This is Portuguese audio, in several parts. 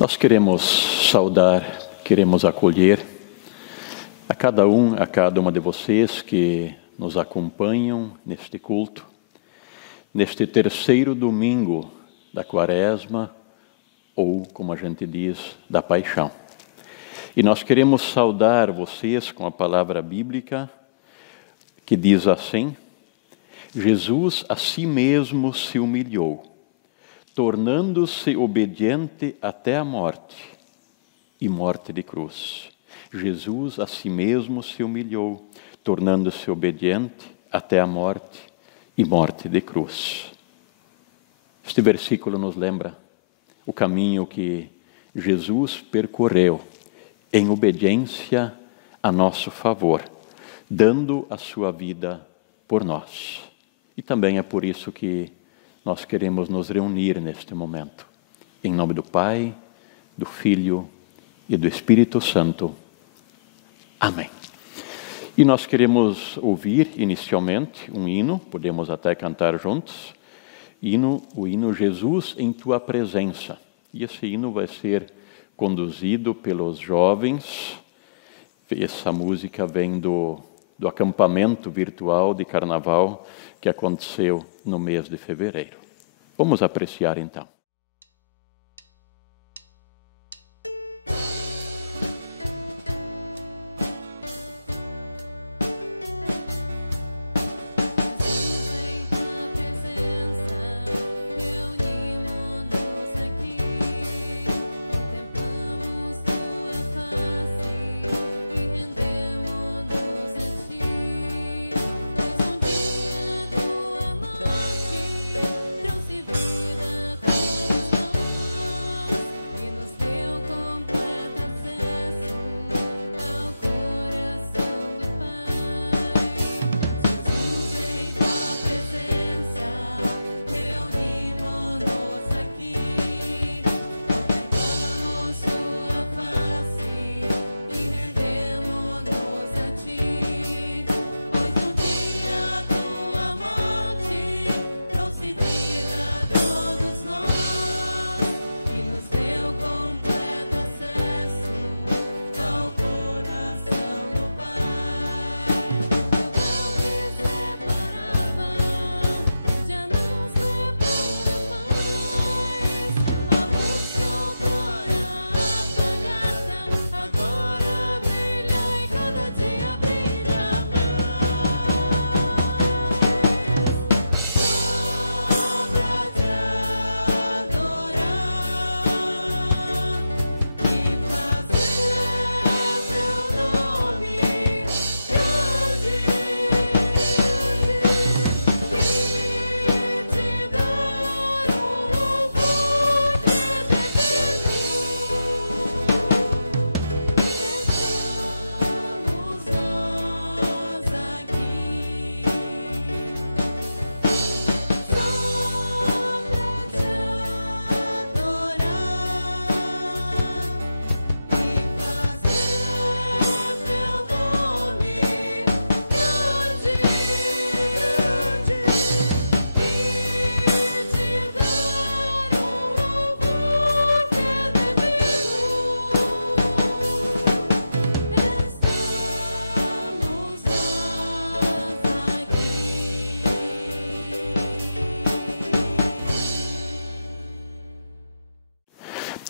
Nós queremos saudar, queremos acolher a cada uma de vocês que nos acompanham neste culto, neste terceiro domingo da Quaresma, ou, como a gente diz, da Paixão. E nós queremos saudar vocês com a palavra bíblica que diz assim: Jesus a si mesmo se humilhou, tornando-se obediente até a morte, e morte de cruz. Jesus a si mesmo se humilhou, tornando-se obediente até a morte, e morte de cruz. Este versículo nos lembra o caminho que Jesus percorreu em obediência a nosso favor, dando a sua vida por nós. E também é por isso que nós queremos nos reunir neste momento. Em nome do Pai, do Filho e do Espírito Santo. Amém. E nós queremos ouvir inicialmente um hino, podemos até cantar juntos, o hino Jesus em Tua Presença. E esse hino vai ser conduzido pelos jovens. Essa música vem do acampamento virtual de carnaval que aconteceu no mês de fevereiro. Vamos apreciar então.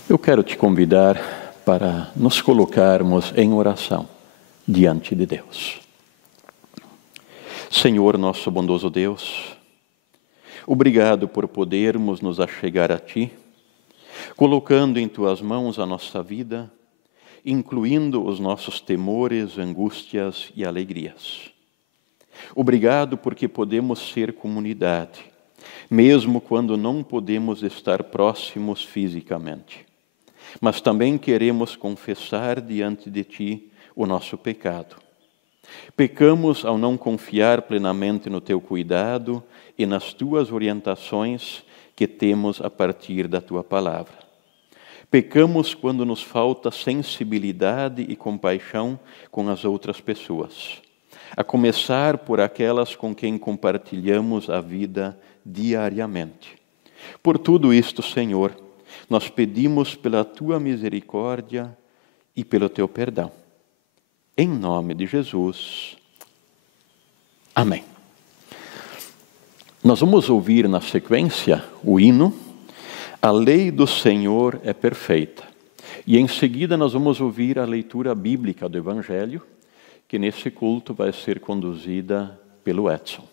Eu quero te convidar para nos colocarmos em oração diante de Deus. Senhor, nosso bondoso Deus, obrigado por podermos nos achegar a Ti, colocando em Tuas mãos a nossa vida, incluindo os nossos temores, angústias e alegrias. Obrigado porque podemos ser comunidade, mesmo quando não podemos estar próximos fisicamente. Mas também queremos confessar diante de Ti o nosso pecado. Pecamos ao não confiar plenamente no Teu cuidado e nas Tuas orientações que temos a partir da Tua palavra. Pecamos quando nos falta sensibilidade e compaixão com as outras pessoas, a começar por aquelas com quem compartilhamos a vida diariamente. Por tudo isto, Senhor, nós pedimos pela tua misericórdia e pelo teu perdão. Em nome de Jesus. Amém. Nós vamos ouvir na sequência o hino A Lei do Senhor é Perfeita. E em seguida nós vamos ouvir a leitura bíblica do Evangelho, que nesse culto vai ser conduzida pelo Edson.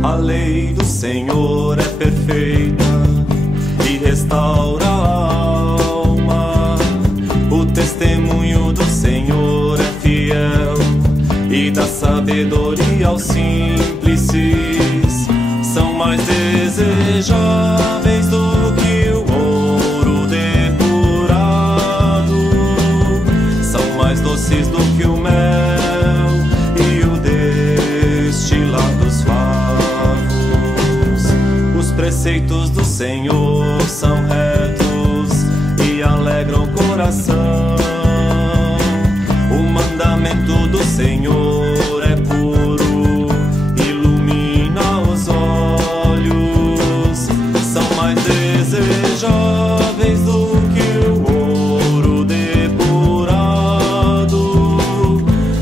A lei do Senhor é perfeita e restaura a alma. O testemunho do Senhor é fiel e dá sabedoria aos simples. São mais desejáveis do que o ouro depurado, são mais doces do que o mel e o destilar dos favos. Os preceitos do Senhor são retos e alegram o coração. O mandamento do Senhor é puro, ilumina os olhos. São mais desejáveis do que o ouro depurado,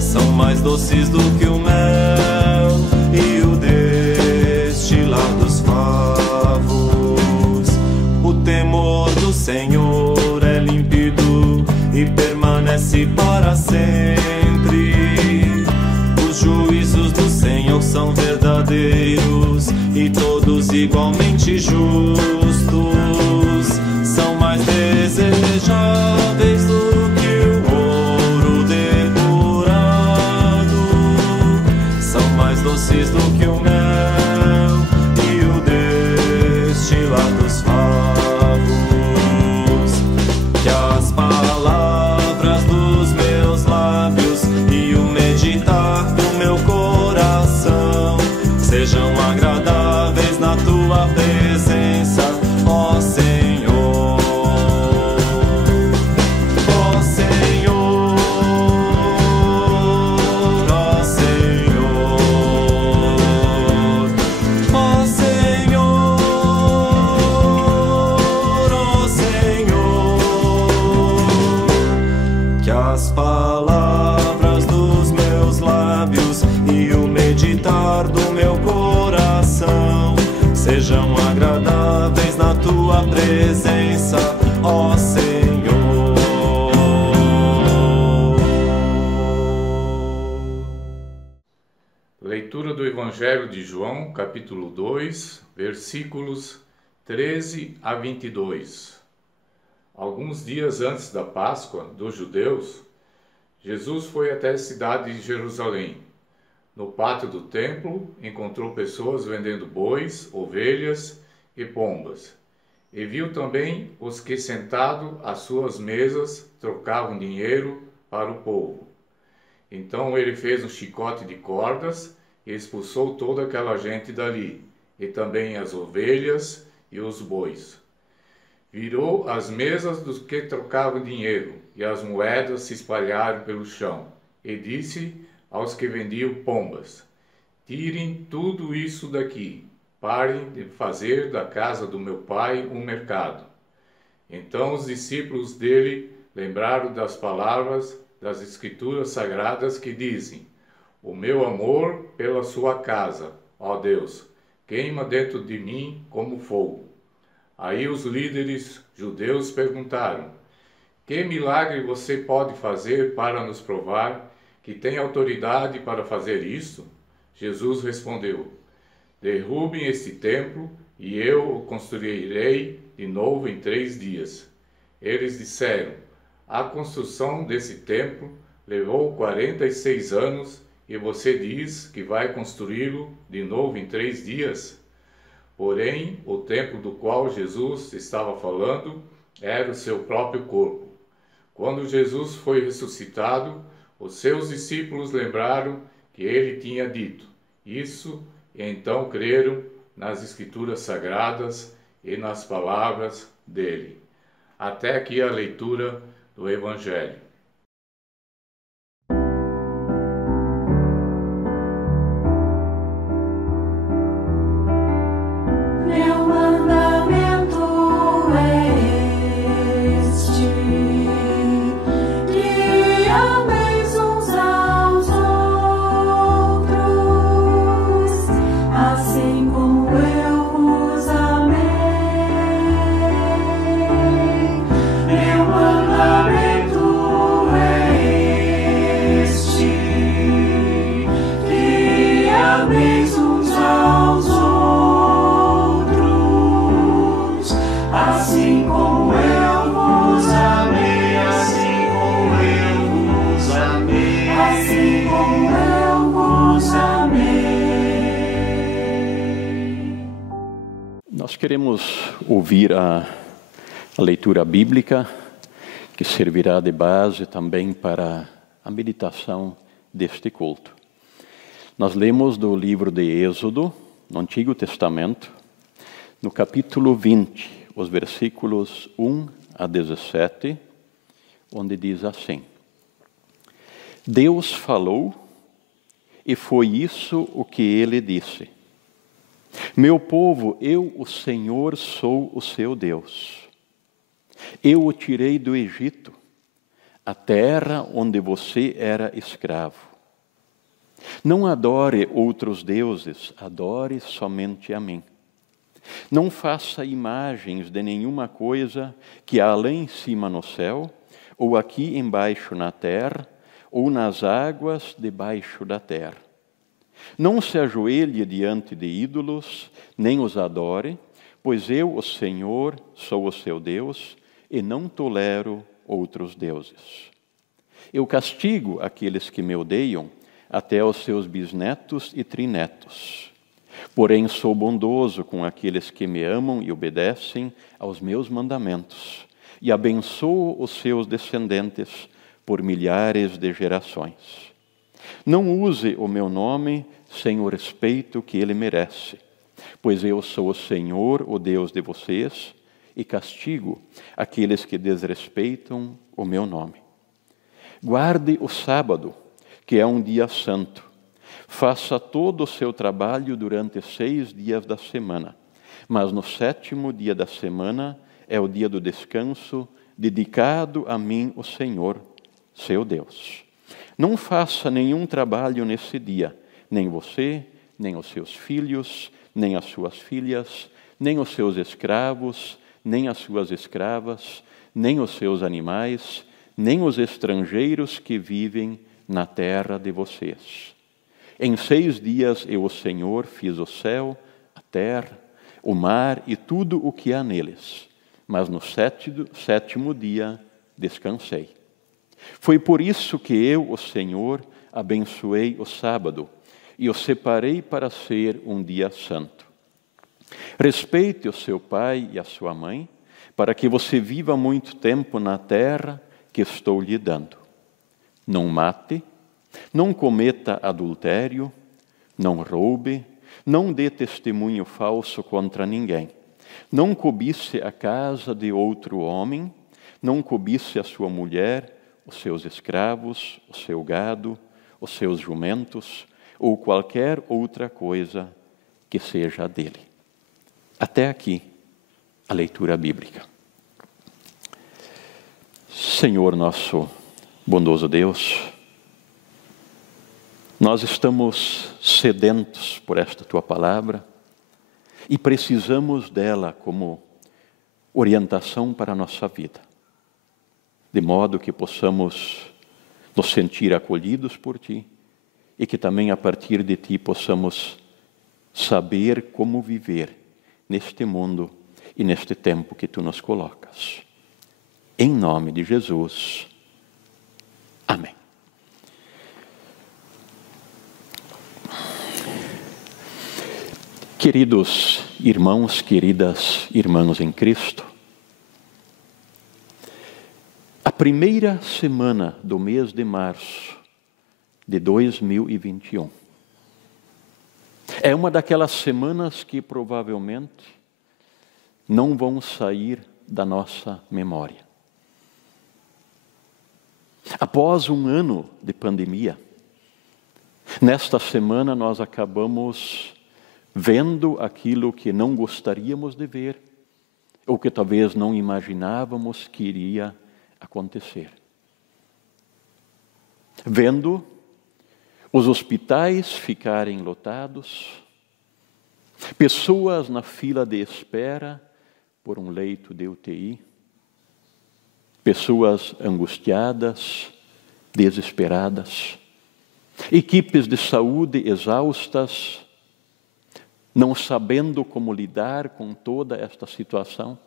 são mais doces do que o mel e o destilar dos favos. O temor do Senhor é límpido e permanece para sempre. Os juízos do Senhor são verdadeiros e todos igualmente justos. São mais desejáveis do que o ouro depurado, são mais doces do que o mel e o destilar dos favos. Que as palavras dos meus lábios e o meditar do meu coração sejam agradáveis na tua presença, ó Senhor. Ó Senhor, ó Senhor, ó Senhor, ó Senhor. Que as palavras dos meus lábios e o meditar do meu coração sejam agradáveis na tua presença, ó Senhor. Leitura do Evangelho de João, capítulo 2, versículos 13 a 22. Alguns dias antes da Páscoa dos judeus, Jesus foi até a cidade de Jerusalém. No pátio do templo, encontrou pessoas vendendo bois, ovelhas e pombas. E viu também os que, sentados às suas mesas, trocavam dinheiro para o povo. Então ele fez um chicote de cordas e expulsou toda aquela gente dali, e também as ovelhas e os bois. Virou as mesas dos que trocavam dinheiro, e as moedas se espalharam pelo chão, e disse aos que vendiam pombas: tirem tudo isso daqui, parem de fazer da casa do meu pai um mercado. Então os discípulos dele lembraram das palavras das Escrituras Sagradas que dizem: o meu amor pela sua casa, ó Deus, queima dentro de mim como fogo. Aí os líderes judeus perguntaram: que milagre você pode fazer para nos provar que tem autoridade para fazer isto? Jesus respondeu: derrubem este templo e eu o construirei de novo em 3 dias. Eles disseram: a construção desse templo levou 46 anos e você diz que vai construí-lo de novo em 3 dias? Porém, o templo do qual Jesus estava falando era o seu próprio corpo. Quando Jesus foi ressuscitado, os seus discípulos lembraram que ele tinha dito isso, e então creram nas Escrituras Sagradas e nas palavras dele. Até aqui a leitura do Evangelho. Meu mandamento é este, que ameis uns aos outros, assim como eu vos amei. Meu mandamento é este, que ameis uns aos outros, assim como eu vos amei, assim como eu vos amei, assim como eu vos amei. Nós queremos ouvir a leitura bíblica, que servirá de base também para a meditação deste culto. Nós lemos do livro de Êxodo, no Antigo Testamento, no capítulo 20, os versículos 1 a 17, onde diz assim: Deus falou, e foi isso o que ele disse. Meu povo, eu, o Senhor, sou o seu Deus. Eu o tirei do Egito, a terra onde você era escravo. Não adore outros deuses, adore somente a mim. Não faça imagens de nenhuma coisa que há lá em cima no céu, ou aqui embaixo na terra, ou nas águas debaixo da terra. Não se ajoelhe diante de ídolos, nem os adore, pois eu, o Senhor, sou o seu Deus, e não tolero outros deuses. Eu castigo aqueles que me odeiam, até os seus bisnetos e trinetos. Porém, sou bondoso com aqueles que me amam e obedecem aos meus mandamentos, e abençoo os seus descendentes por milhares de gerações. Não use o meu nome sem o respeito que ele merece, pois eu sou o Senhor, o Deus de vocês, e castigo aqueles que desrespeitam o meu nome. Guarde o sábado, que é um dia santo. Faça todo o seu trabalho durante 6 dias da semana, mas no 7º dia da semana é o dia do descanso, dedicado a mim, o Senhor, seu Deus. Não faça nenhum trabalho nesse dia, nem você, nem os seus filhos, nem as suas filhas, nem os seus escravos, nem as suas escravas, nem os seus animais, nem os estrangeiros que vivem na terra de vocês. Em 6 dias eu, o Senhor, fiz o céu, a terra, o mar e tudo o que há neles, mas no 7º dia descansei. Foi por isso que eu, o Senhor, abençoei o sábado e o separei para ser um dia santo. Respeite o seu pai e a sua mãe, para que você viva muito tempo na terra que estou lhe dando. Não mate, não cometa adultério, não roube, não dê testemunho falso contra ninguém. Não cobice a casa de outro homem, não cobice a sua mulher, os seus escravos, o seu gado, os seus jumentos, ou qualquer outra coisa que seja dele. Até aqui, a leitura bíblica. Senhor nosso bondoso Deus, nós estamos sedentos por esta Tua palavra e precisamos dela como orientação para a nossa vida, de modo que possamos nos sentir acolhidos por Ti e que também a partir de Ti possamos saber como viver neste mundo e neste tempo que Tu nos colocas. Em nome de Jesus. Amém. Queridos irmãos, queridas irmãs em Cristo, a primeira semana do mês de março de 2021 é uma daquelas semanas que provavelmente não vão sair da nossa memória. Após um ano de pandemia, nesta semana nós acabamos vendo aquilo que não gostaríamos de ver, ou que talvez não imaginávamos que iria acontecer. Vendo os hospitais ficarem lotados, pessoas na fila de espera por um leito de UTI, pessoas angustiadas, desesperadas, equipes de saúde exaustas, não sabendo como lidar com toda esta situação,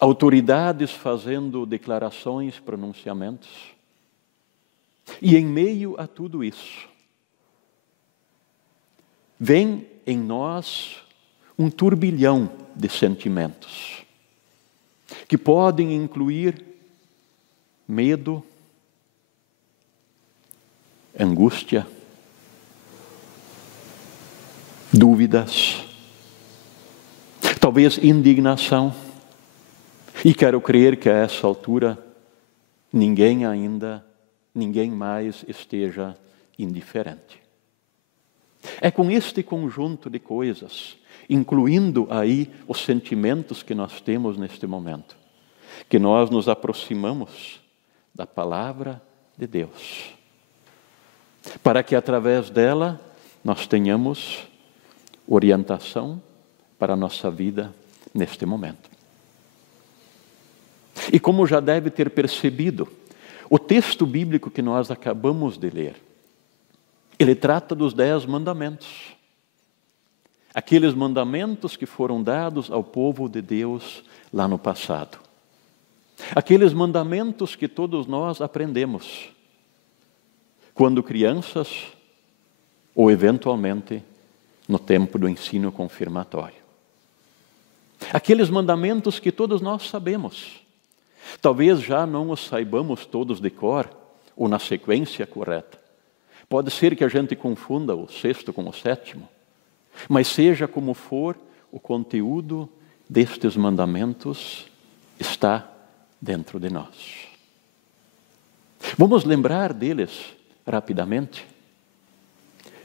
autoridades fazendo declarações, pronunciamentos, e em meio a tudo isso, vem em nós um turbilhão de sentimentos, que podem incluir medo, angústia, dúvidas, talvez indignação, e quero crer que a essa altura ninguém mais esteja indiferente. É com este conjunto de coisas, incluindo aí os sentimentos que nós temos neste momento, que nós nos aproximamos da palavra de Deus, para que através dela nós tenhamos orientação para a nossa vida neste momento. E como já deve ter percebido, o texto bíblico que nós acabamos de ler, ele trata dos 10 mandamentos. Aqueles mandamentos que foram dados ao povo de Deus lá no passado. Aqueles mandamentos que todos nós aprendemos quando crianças ou eventualmente no tempo do ensino confirmatório. Aqueles mandamentos que todos nós sabemos. Talvez já não os saibamos todos de cor ou na sequência correta. Pode ser que a gente confunda o 6º com o 7º. Mas seja como for, o conteúdo destes mandamentos está dentro de nós. Vamos lembrar deles rapidamente.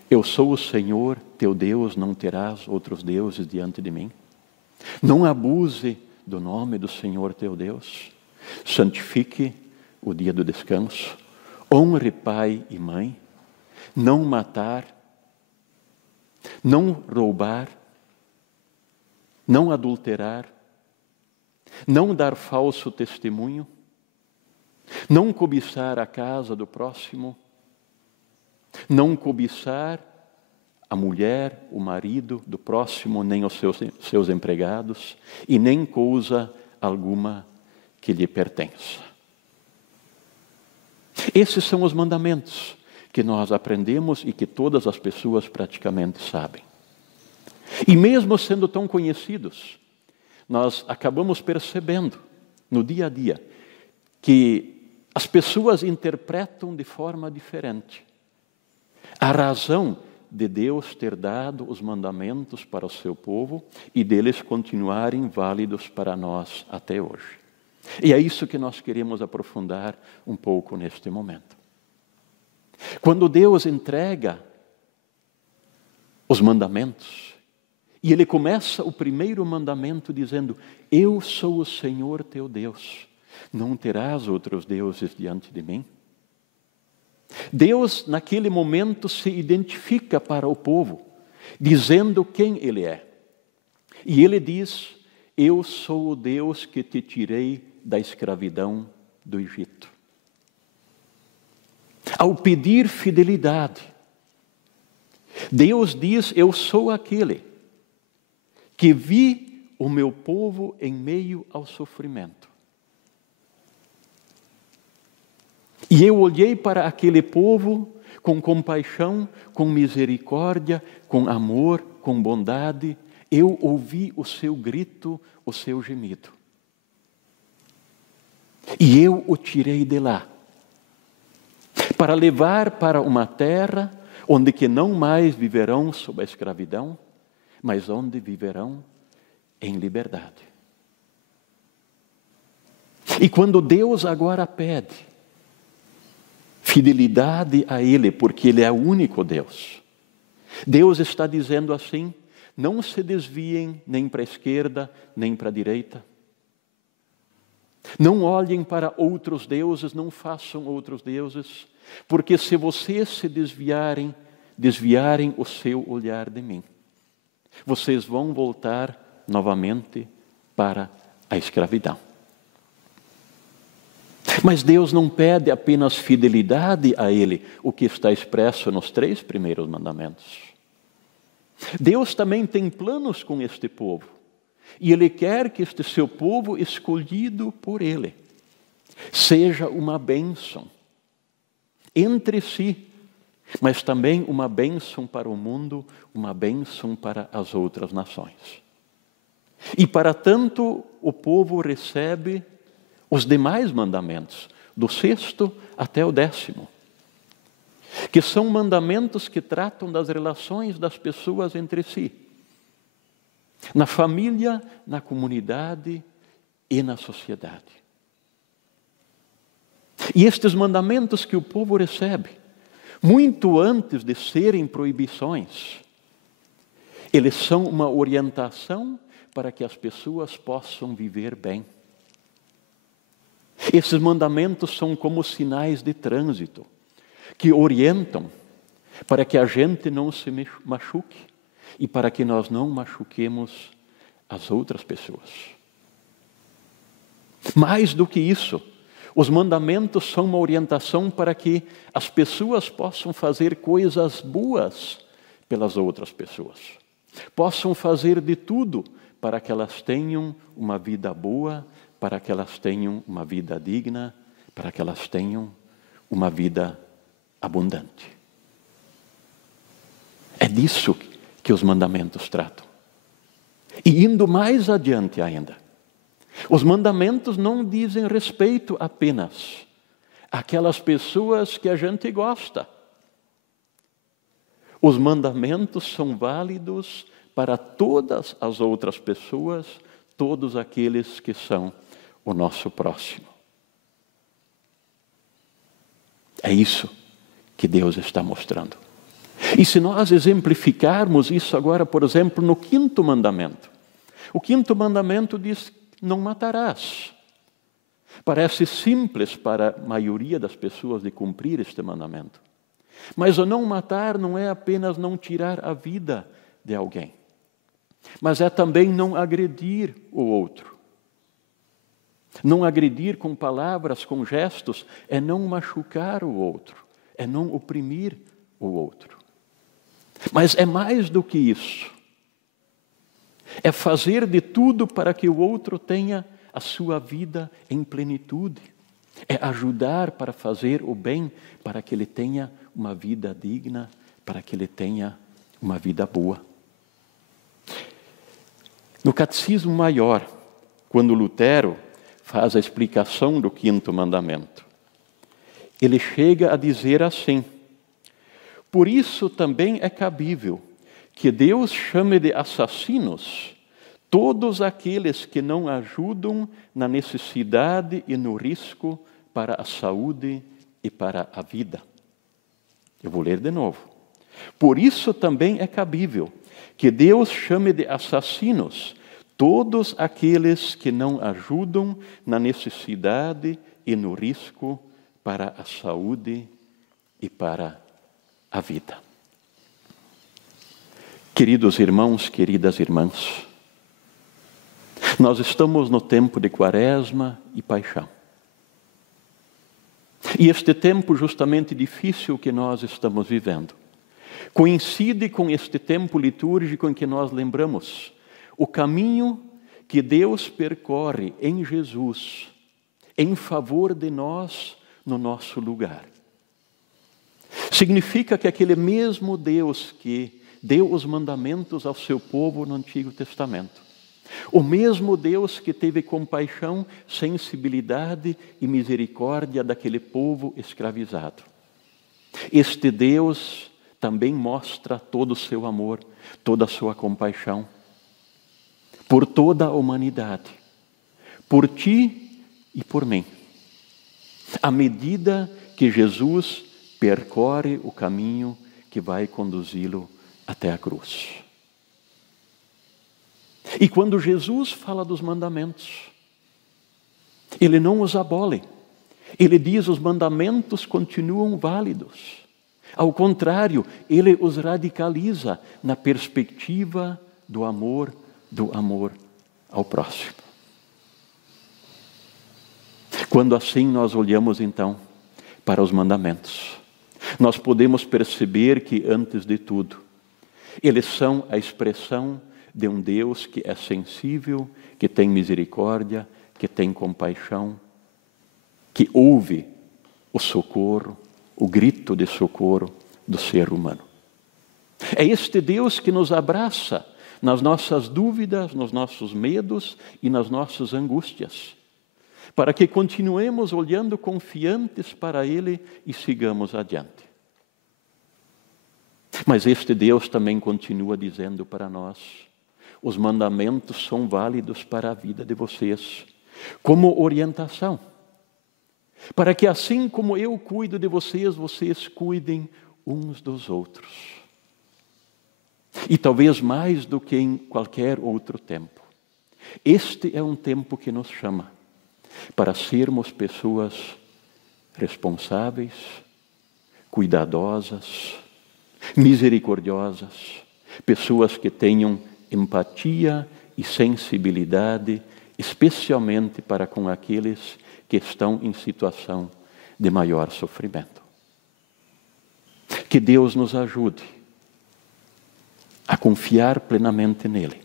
Eu sou o Senhor, teu Deus, não terás outros deuses diante de mim. Não abuse do nome do Senhor teu Deus. Santifique o dia do descanso. Honre pai e mãe. Não matar. Não roubar. Não adulterar. Não dar falso testemunho. Não cobiçar a casa do próximo. Não cobiçar a mulher, o marido do próximo, nem os seus empregados, e nem coisa alguma que lhe pertença. Esses são os mandamentos que nós aprendemos e que todas as pessoas praticamente sabem. E mesmo sendo tão conhecidos, nós acabamos percebendo no dia a dia que as pessoas interpretam de forma diferente a razão de Deus ter dado os mandamentos para o seu povo e deles continuarem válidos para nós até hoje. E é isso que nós queremos aprofundar um pouco neste momento. Quando Deus entrega os mandamentos, e Ele começa o primeiro mandamento dizendo: eu sou o Senhor teu Deus, não terás outros deuses diante de mim. Deus, naquele momento, se identifica para o povo, dizendo quem Ele é. E Ele diz: eu sou o Deus que te tirei da escravidão do Egito. Ao pedir fidelidade, Deus diz: eu sou aquele que vi o meu povo em meio ao sofrimento. E eu olhei para aquele povo com compaixão, com misericórdia, com amor, com bondade. Eu ouvi o seu grito, o seu gemido. E eu o tirei de lá, para levar para uma terra onde que não mais viverão sob a escravidão, mas onde viverão em liberdade. E quando Deus agora pede fidelidade a Ele, porque Ele é o único Deus, Deus está dizendo assim: não se desviem nem para a esquerda, nem para a direita. Não olhem para outros deuses, não façam outros deuses, porque se vocês se desviarem o seu olhar de mim, vocês vão voltar novamente para a escravidão. Mas Deus não pede apenas fidelidade a Ele, o que está expresso nos 3 primeiros mandamentos. Deus também tem planos com este povo. E Ele quer que este seu povo, escolhido por Ele, seja uma bênção entre si, mas também uma bênção para o mundo, uma bênção para as outras nações. E para tanto, o povo recebe os demais mandamentos, do 6º até o 10º, que são mandamentos que tratam das relações das pessoas entre si, na família, na comunidade e na sociedade. E estes mandamentos que o povo recebe, muito antes de serem proibições, eles são uma orientação para que as pessoas possam viver bem. Esses mandamentos são como sinais de trânsito, que orientam para que a gente não se machuque e para que nós não machuquemos as outras pessoas. Mais do que isso, os mandamentos são uma orientação para que as pessoas possam fazer coisas boas pelas outras pessoas. Possam fazer de tudo para que elas tenham uma vida boa, para que elas tenham uma vida digna, para que elas tenham uma vida abundante. É disso que os mandamentos tratam. E indo mais adiante ainda, os mandamentos não dizem respeito apenas àquelas pessoas que a gente gosta. Os mandamentos são válidos para todas as outras pessoas, todos aqueles que são o nosso próximo. É isso que Deus está mostrando. E se nós exemplificarmos isso agora, por exemplo, no 5º mandamento. O 5º mandamento diz: não matarás. Parece simples para a maioria das pessoas de cumprir este mandamento. Mas o não matar não é apenas não tirar a vida de alguém, mas é também não agredir o outro. Não agredir com palavras, com gestos, é não machucar o outro, é não oprimir o outro. Mas é mais do que isso. É fazer de tudo para que o outro tenha a sua vida em plenitude. É ajudar para fazer o bem, para que ele tenha uma vida digna, para que ele tenha uma vida boa. No Catecismo Maior, quando Lutero faz a explicação do 5º mandamento, ele chega a dizer assim: por isso também é cabível que Deus chame de assassinos todos aqueles que não ajudam na necessidade e no risco para a saúde e para a vida. Eu vou ler de novo. Por isso também é cabível que Deus chame de assassinos todos aqueles que não ajudam na necessidade e no risco para a saúde e para a vida. Queridos irmãos, queridas irmãs, nós estamos no tempo de Quaresma e Paixão. E este tempo justamente difícil que nós estamos vivendo coincide com este tempo litúrgico em que nós lembramos o caminho que Deus percorre em Jesus em favor de nós no nosso lugar. Significa que aquele mesmo Deus que deu os mandamentos ao seu povo no Antigo Testamento, o mesmo Deus que teve compaixão, sensibilidade e misericórdia daquele povo escravizado, este Deus também mostra todo o seu amor, toda a sua compaixão por toda a humanidade, por ti e por mim. À medida que Jesus percorre o caminho que vai conduzi-lo até a cruz. E quando Jesus fala dos mandamentos, Ele não os abole. Ele diz: os mandamentos continuam válidos. Ao contrário, Ele os radicaliza na perspectiva do amor ao próximo. Quando assim nós olhamos então para os mandamentos, nós podemos perceber que, antes de tudo, eles são a expressão de um Deus que é sensível, que tem misericórdia, que tem compaixão, que ouve o socorro, o grito de socorro do ser humano. É este Deus que nos abraça nas nossas dúvidas, nos nossos medos e nas nossas angústias, para que continuemos olhando confiantes para Ele e sigamos adiante. Mas este Deus também continua dizendo para nós: os mandamentos são válidos para a vida de vocês, como orientação, para que assim como eu cuido de vocês, vocês cuidem uns dos outros. E talvez mais do que em qualquer outro tempo, este é um tempo que nos chama para sermos pessoas responsáveis, cuidadosas, misericordiosas, pessoas que tenham empatia e sensibilidade, especialmente para com aqueles que estão em situação de maior sofrimento. Que Deus nos ajude a confiar plenamente nele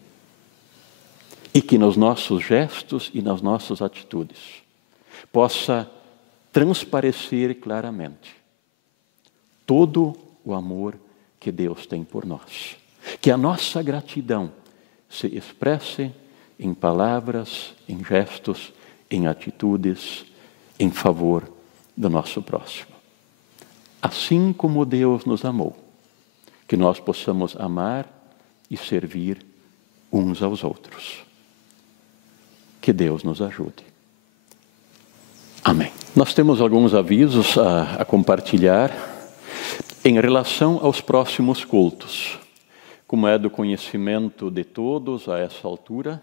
e que nos nossos gestos e nas nossas atitudes possa transparecer claramente todo o amor que Deus tem por nós. Que a nossa gratidão se expresse em palavras, em gestos, em atitudes, em favor do nosso próximo. Assim como Deus nos amou, que nós possamos amar e servir uns aos outros. Que Deus nos ajude. Amém. Nós temos alguns avisos a compartilhar em relação aos próximos cultos. Como é do conhecimento de todos a essa altura,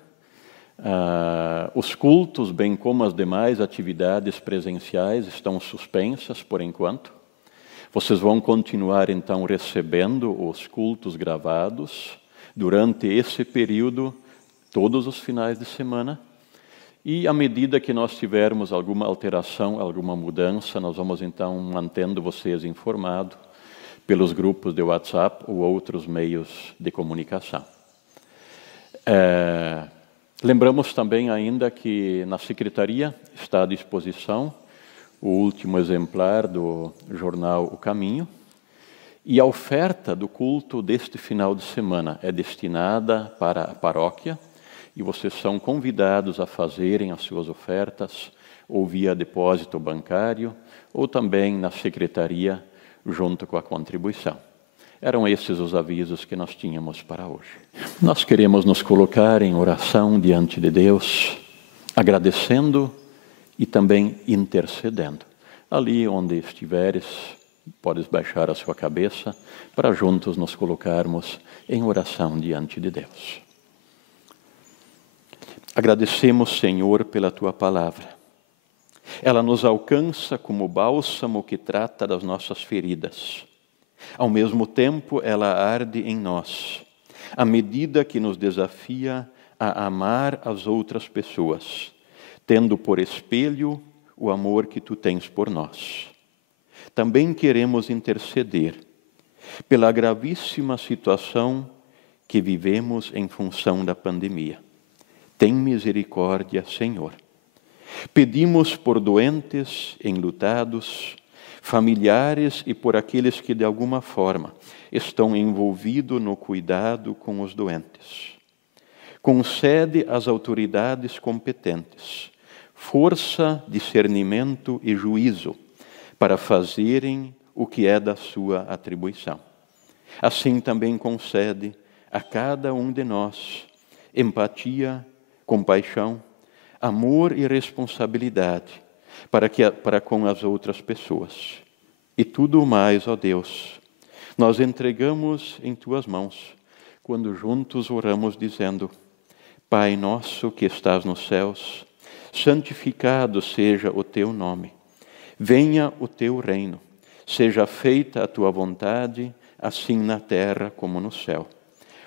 os cultos, bem como as demais atividades presenciais, estão suspensas por enquanto. Vocês vão continuar, então, recebendo os cultos gravados durante esse período, todos os finais de semana. E à medida que nós tivermos alguma alteração, alguma mudança, nós vamos, então, mantendo vocês informados pelos grupos de WhatsApp ou outros meios de comunicação. Lembramos também ainda que na Secretaria está à disposição o último exemplar do jornal O Caminho, e a oferta do culto deste final de semana é destinada para a paróquia, e vocês são convidados a fazerem as suas ofertas ou via depósito bancário, ou também na Secretaria, junto com a contribuição. Eram esses os avisos que nós tínhamos para hoje. Nós queremos nos colocar em oração diante de Deus, agradecendo e também intercedendo. Ali onde estiveres, podes baixar a sua cabeça para juntos nos colocarmos em oração diante de Deus. Agradecemos, Senhor, pela Tua palavra. Ela nos alcança como bálsamo que trata das nossas feridas. Ao mesmo tempo, ela arde em nós, à medida que nos desafia a amar as outras pessoas, tendo por espelho o amor que Tu tens por nós. Também queremos interceder pela gravíssima situação que vivemos em função da pandemia. Tem misericórdia, Senhor. Pedimos por doentes, enlutados, familiares e por aqueles que de alguma forma estão envolvidos no cuidado com os doentes. Concede às autoridades competentes força, discernimento e juízo para fazerem o que é da sua atribuição. Assim também concede a cada um de nós empatia, compaixão, amor e responsabilidade para com as outras pessoas. E tudo mais, ó Deus, nós entregamos em Tuas mãos, quando juntos oramos dizendo: Pai nosso que estás nos céus, santificado seja o Teu nome. Venha o Teu reino, seja feita a Tua vontade, assim na terra como no céu.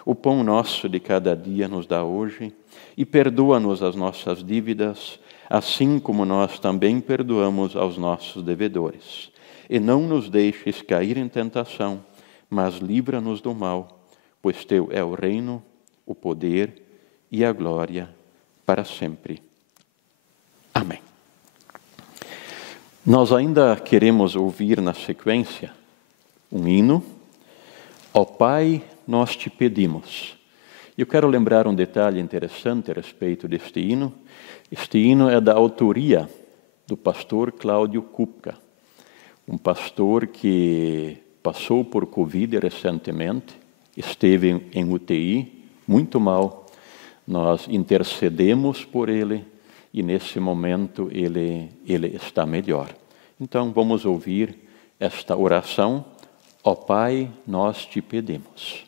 O pão nosso de cada dia nos dá hoje, e perdoa-nos as nossas dívidas, assim como nós também perdoamos aos nossos devedores. E não nos deixes cair em tentação, mas livra-nos do mal, pois Teu é o reino, o poder e a glória para sempre. Amém. Nós ainda queremos ouvir na sequência um hino. Ó Pai, nós te pedimos. Eu quero lembrar um detalhe interessante a respeito deste hino. Este hino é da autoria do pastor Cláudio Kupka, um pastor que passou por Covid recentemente, esteve em UTI, muito mal. Nós intercedemos por ele e nesse momento ele está melhor. Então vamos ouvir esta oração. Ó Pai, nós te pedimos.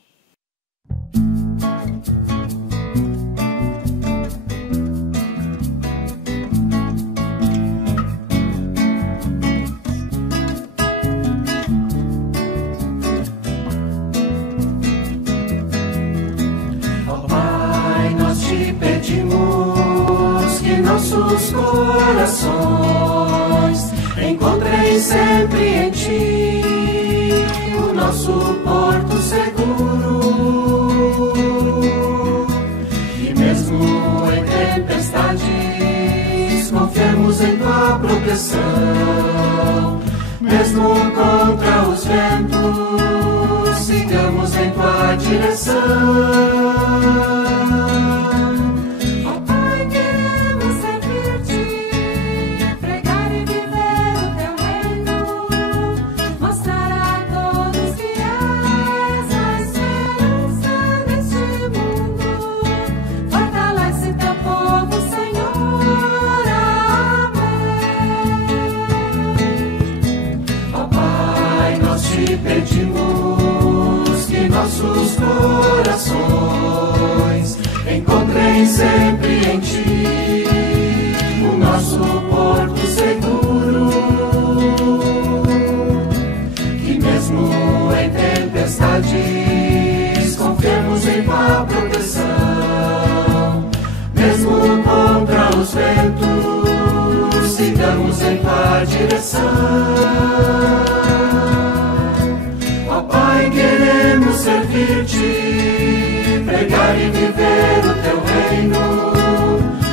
Nossos corações encontrem sempre em Ti o nosso porto seguro, e mesmo em tempestades confiamos em Tua proteção, mesmo contra os ventos sigamos em Tua direção. Pedimos que nossos corações encontrem sempre em Ti o nosso porto seguro, que mesmo em tempestades confiemos em Tua proteção, mesmo contra os ventos sigamos em Tua direção. Queremos servir-te, pregar e viver o Teu reino,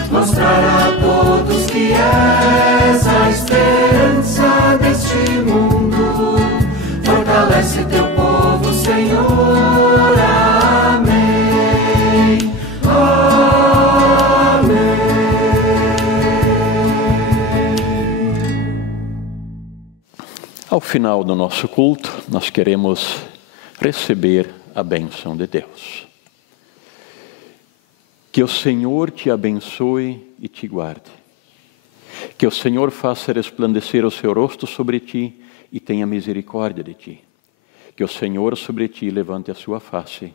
mostrar a todos que és a esperança deste mundo. Fortalece Teu povo, Senhor. Amém. Amém. Ao final do nosso culto, nós queremos receber a bênção de Deus. Que o Senhor te abençoe e te guarde. Que o Senhor faça resplandecer o seu rosto sobre ti e tenha misericórdia de ti. Que o Senhor sobre ti levante a sua face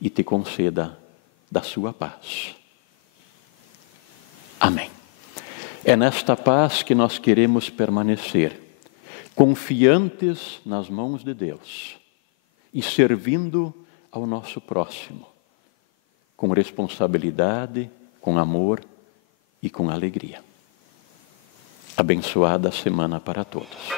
e te conceda da sua paz. Amém. É nesta paz que nós queremos permanecer, confiantes nas mãos de Deus e servindo ao nosso próximo, com responsabilidade, com amor e com alegria. Abençoada semana para todos.